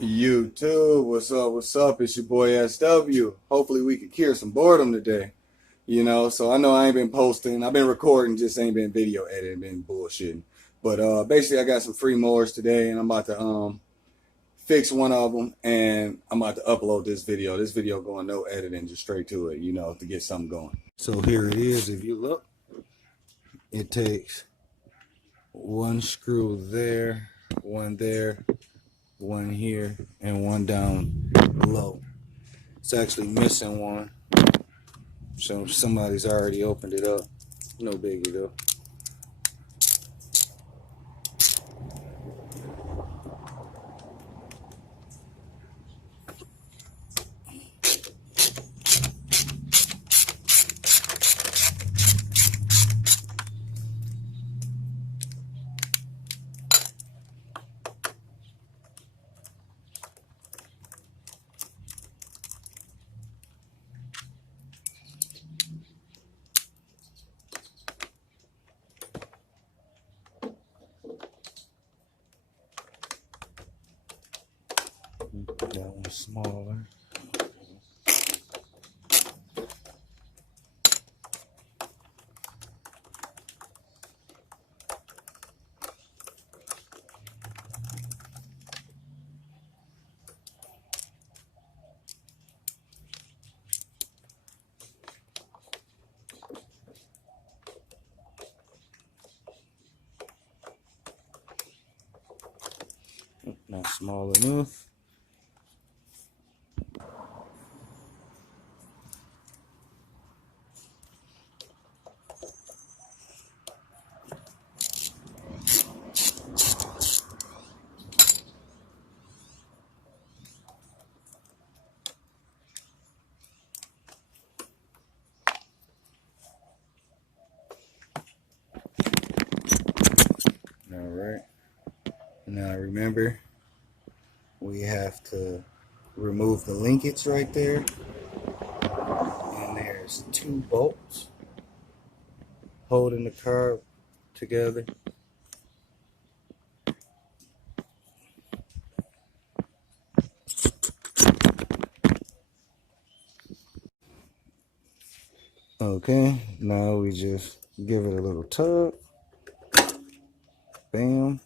YouTube, what's up? What's up? It's your boy SW. Hopefully we can cure some boredom today. So I know I ain't been posting. I've been recording, just ain't been video editing, been bullshitting. But basically I got some free mowers today and I'm about to fix one of them and I'm about to upload this video. This video going no editing, just straight to it, to get something going. So here it is. If you look, it takes one screw there, one there, one here, and one down below. It's actually missing one, so somebody's already opened it up. No biggie though. That one's smaller. Not small enough. Alright. Now remember, we have to remove the linkage right there. And there's two bolts holding the carb together. Okay, now we just give it a little tug. Bam.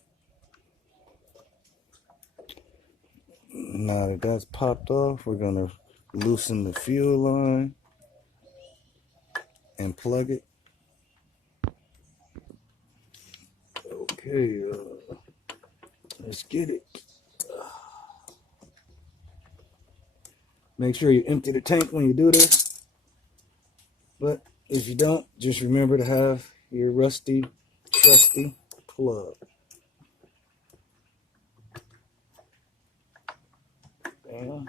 Now that that's popped off, we're gonna loosen the fuel line and plug it. Okay, let's get it. Make sure you empty the tank when you do this. But if you don't, just remember to have your rusty, trusty plug. Bam.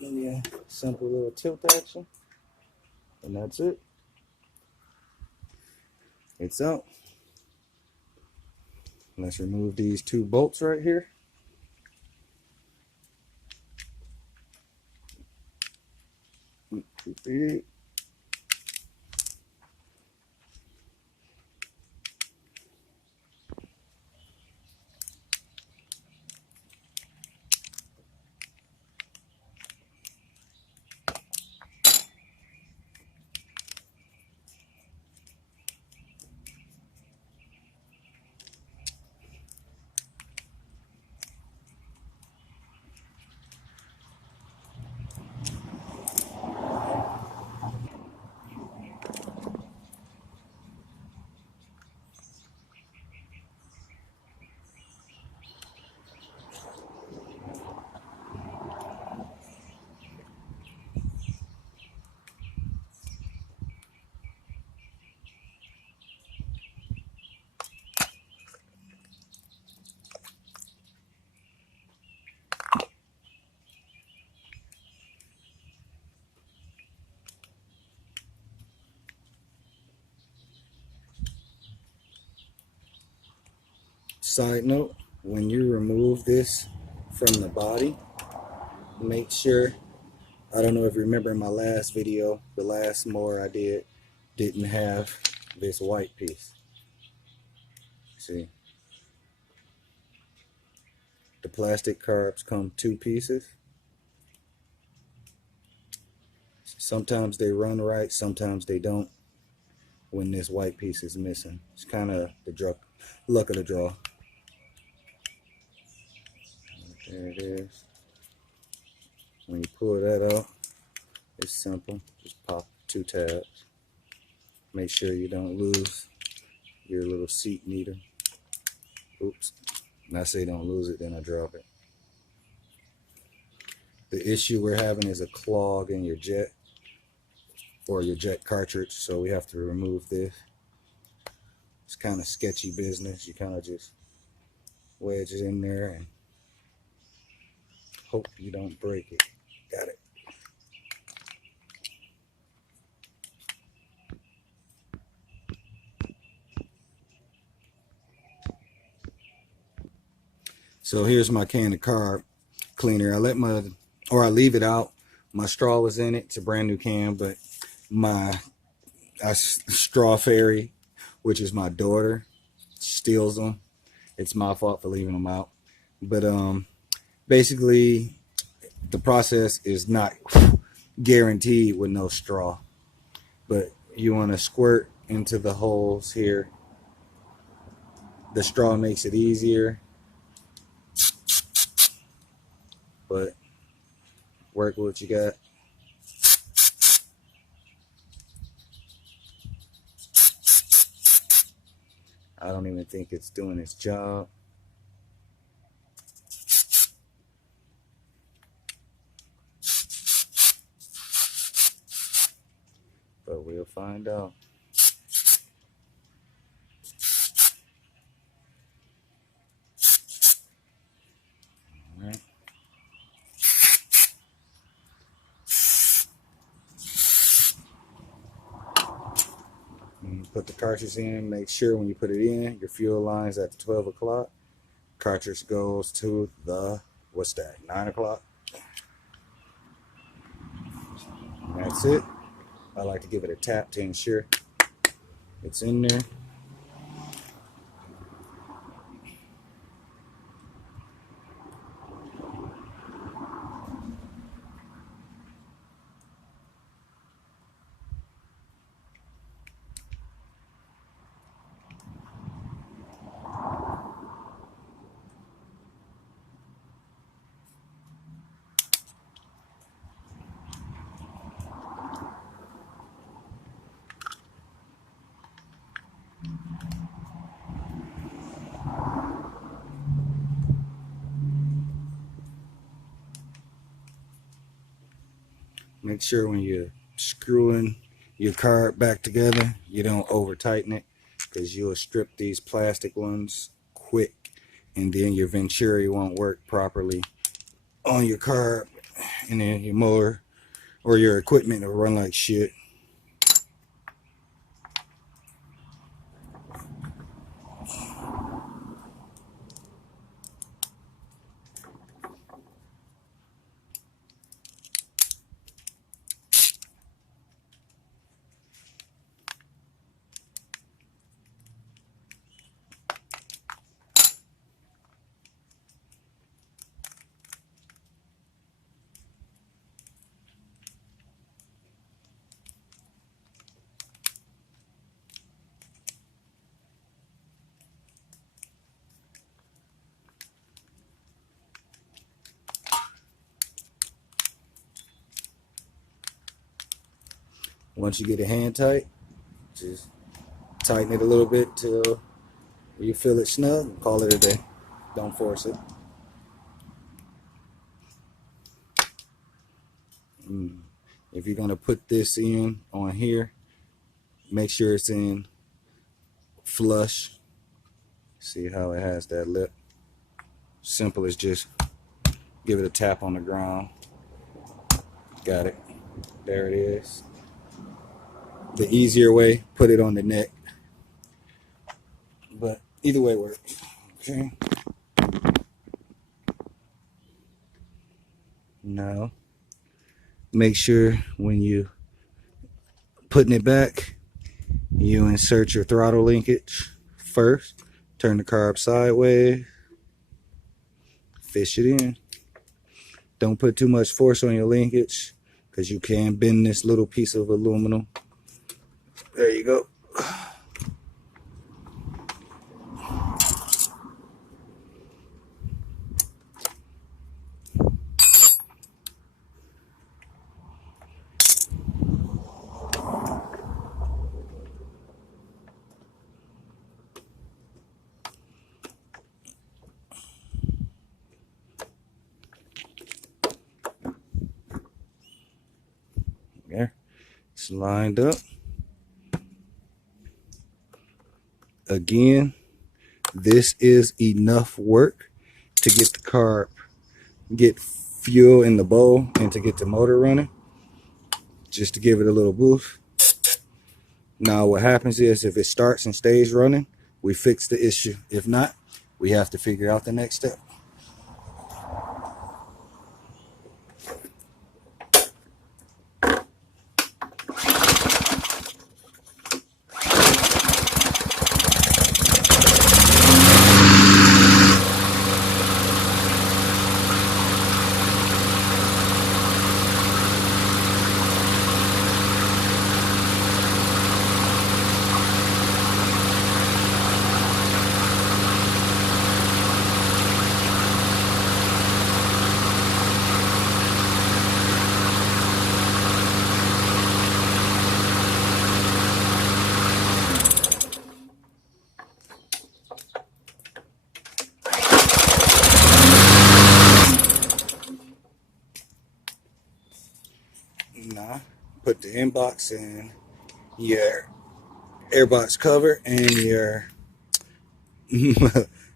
Yeah, simple little tilt action, and that's it. It's out. Let's remove these two bolts right here. Too big. Side note, when you remove this from the body, make sure I don't know if you remember in my last video, the last mower I didn't have this white piece. See, the plastic carbs come 2 pieces. Sometimes they run right, sometimes they don't when this white piece is missing. It's kind of the luck of the draw. There it is. When you pull that out, it's simple. Just pop 2 tabs. Make sure you don't lose your little seat meter. Oops. And I say don't lose it, then I drop it. The issue we're having is a clog in your jet or your jet cartridge, so we have to remove this. It's kind of sketchy business. You kind of just wedge it in there and hope you don't break it. Got it. So here's my can of carb cleaner. I leave it out. My straw was in it. It's a brand new can, but my straw fairy, which is my daughter, steals them. It's my fault for leaving them out. But basically, the process is not guaranteed with no straw. But you want to squirt into the holes here. The straw makes it easier, but work with what you got. I don't even think it's doing its job. But we'll find out. All right. Put the cartridge in. Make sure when you put it in, your fuel line's at the 12 o'clock. Cartridge goes to the, what's that, 9 o'clock? And that's it. I like to give it a tap to ensure it's in there. Make sure when you're screwing your carb back together, you don't over tighten it, because you'll strip these plastic ones quick, and then your venturi won't work properly on your carb, and then your motor or your equipment will run like shit. Once you get it hand tight, just tighten it a little bit till you feel it snug and call it a day. Don't force it. If you're gonna put this in on here, make sure it's in flush. See how it has that lip? Simple as just give it a tap on the ground. Got it. There it is. The easier way, put it on the neck. But either way works. Okay. Now, Make sure when you putting it back, you insert your throttle linkage first. Turn the carb sideways. Fish it in. Don't put too much force on your linkage because you can bend this little piece of aluminum. There you go. There, it's lined up. Again, this is enough work to get the carb, get fuel in the bowl, and to get the motor running, just to give it a little boost. Now what happens is if it starts and stays running, we fix the issue. If not, we have to figure out the next step. Now, put the inbox in your airbox cover and your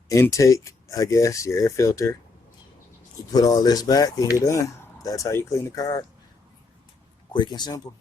intake, I guess, your air filter. You put all this back and you're done. That's how you clean the carb. Quick and simple.